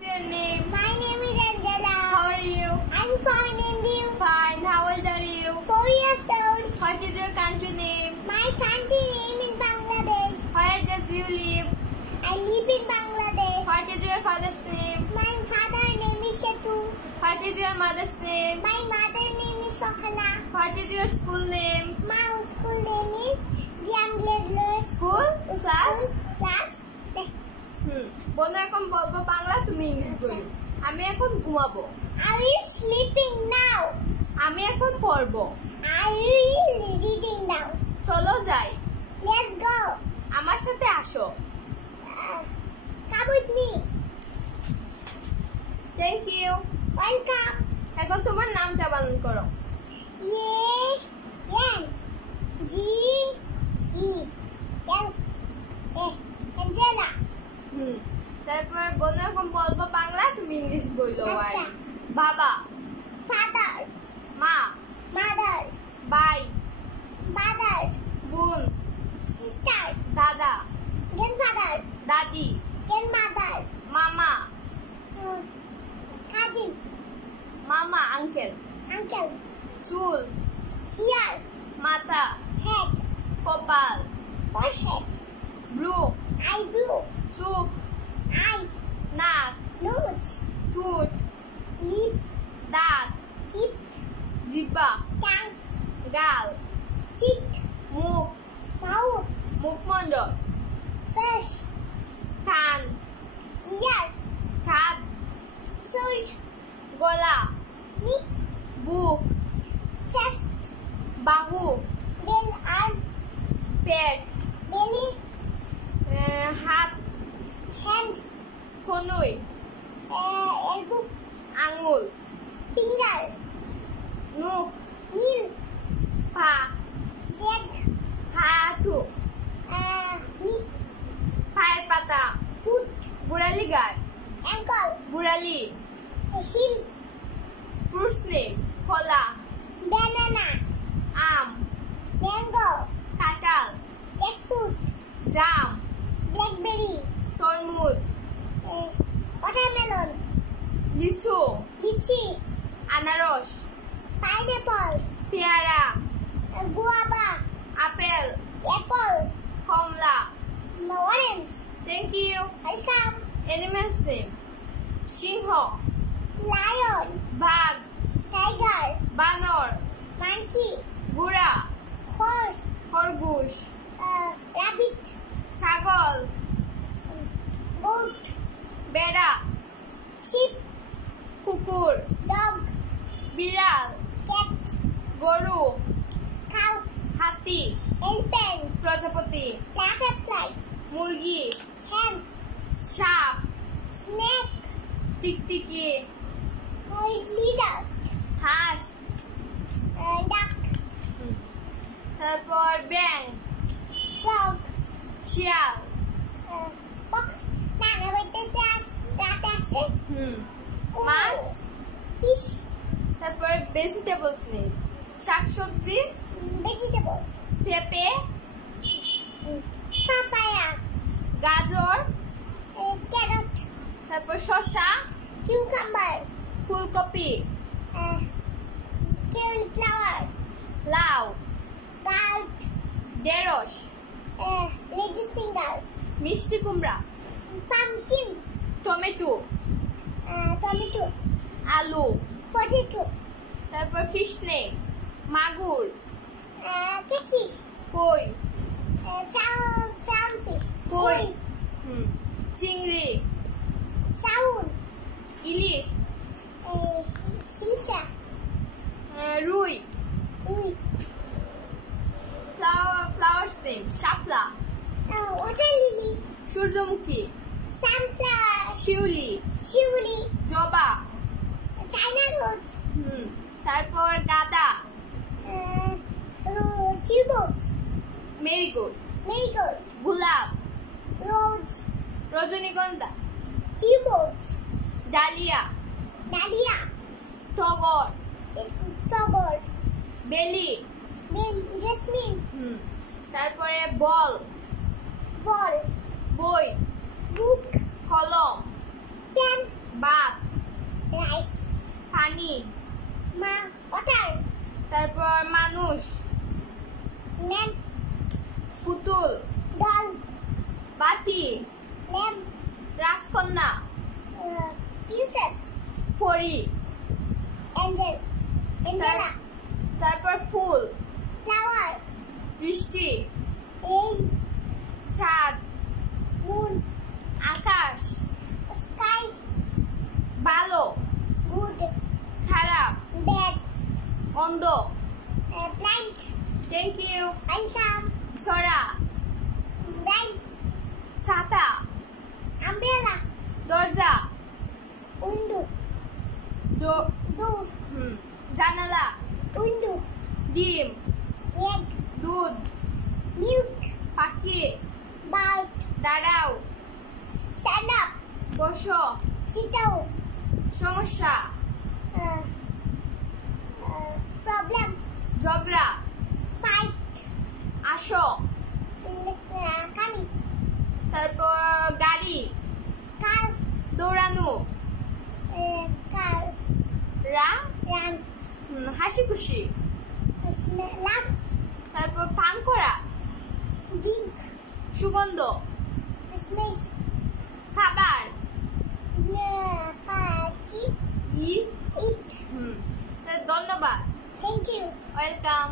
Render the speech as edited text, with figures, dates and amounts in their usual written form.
your name? My name is Angela. How are you? I'm fine and you? Fine. How old are you? 4 years old. What is your country name? My country name is Bangladesh. Where does you live? I live in Bangladesh. What is your father's name? My father's name is Shetu. What is your mother's name? My mother's name is Sohana. What is your school name? My school name is Diamblesler School? Class? Class. বন্ধু এখন বলবো বাংলা, তুমি English বলো। আমি এখন ঘুমাবো। Are you sleeping now? আমি এখন পড়বো। Are you reading now? চলো যাই। Let's go. আমার সাথে আসো। Come with me. Thank you. Welcome. এখন তোমার নামটা বানান করো। Angela. তারপর বন্ধু এখন বলবো বাংলা, তুমি ইংলিশ বললো। আচ্ছা। বাবা, Father. মা, Mother. ভাই, Brother. বোন, Sister. দাদা, Grandfather. দাদি, Grandmother. মামা, Cousin. মামা, আঙ্কেল, Uncle. চুল, Hair. মাথা, Head. কপাল, Forehead. Bru, Eyebrow. চোখ, Eye. নাক, Nose. ঠোঁট, Lip. দাঁত, Teeth. জিহ্বা, Tongue. গাল, Cheek. মুখ, Mouth. মুখমণ্ডল, Face. কান, Ear. কাঁধ, Shoulder. গলা, Neck. বুক, Chest. বাহু, Belly. Arm. পেট, Belly. হাত, Hand. কনুই, Elbow. আঙুল, Finger. মুখ, Nail. পা, Leg. হাঁটু, Knee. পায়ের পাতা, Foot. বুড়ালি গাছ, Ankle. বুড়ালি, Heel. ফ্রুটস নেম, কলা, Banana. আম, Mango. কাঁঠাল, Jackfruit. জাম, Blackberry. তরমুজ, Watermelon. লিচু, Lychee. আনারস, Pineapple. পেয়ারা, Guava. Apple, Apple. কমলা। Orange. Thank you. Welcome. Animals name, সিংহ, Lion. বাঘ, Tiger. বানর, Monkey. ঘোড়া, Horse. খরগোশ, Rabbit. ছাগল, Goat. বেড়া, Sheep. কুকুর, Dog. বিড়াল, Cat. গরু, Cow. হাতি, Elephant. প্রজাপতি, Butterfly. মুরগি, Hen. সাপ, Snake. টিকটিকি, Lizard. হাঁস, Duck. তারপর ব্যাং, Frog. শিয়াল, Fox. Nana, wait, that আসে মাছ, Fish. তারপর ভেজিটেবলস নেম, শাকসবজি, Vegetable. পেঁপে, Papaya. গাজর, Carrot. তারপর শসা, Cucumber. ফুলকপি, Cauliflower. লাউ, Goat. ঢেঁড়স, Lady's finger. মিষ্টি কুমড়া, Pumpkin. Tomato, Tomato. আলু, Potato. তারপর ফিশ নেম, মাগুর, Catfish. কই, Flower fish. কই, চিংড়ি, Sound. ইলিশ, Shisha. রুই, Ui. ফ্লাওয়ার্স নেম, শাপলা, Water lily. সূর্যমুখী, Sunflower. শিউলি, Chili. জবা, China rose. তারপর গাঁদা, Tulips. Marigold, Marigold. গোলাপ, Rose. রজনীগন্ধা, Tulips. Dahlia, Dahlia. টগর, Toggle. বেলি, Jasmine. তারপরে বল, Ball. বই, Book. কলম, Pen. পানি, water, তারপর মানুষ, man, পুতুল, doll, বাতি, lamp, রাজকন্যা, princess, পরী, angel, angela, তারপর ফুল, flower, বৃষ্টি, rain, চাঁদ, moon, আকাশ, sky, ভালো, good, খারাপ, bad, অন্ধ। blind, thank you. welcome, ছড়া, rain, ছাতা, umbrella, দরজা, window, door, জানালা, window, ডিম, egg, দুধ, milk, পাখি, bird, দাঁড়াও, stand up, বসো, sit down, সমস্যা, problem, ঝগড়া, fight, আসো, coming, তারপর গাড়ি, car, দৌড়ানো, car, রা, run, হাসি খুশি, laugh, তারপর পান করা, drink, সুগন্ধ, smash, খাবার, eat, ই, eat, ধন্যবাদ, thank you. ওয়েলকাম।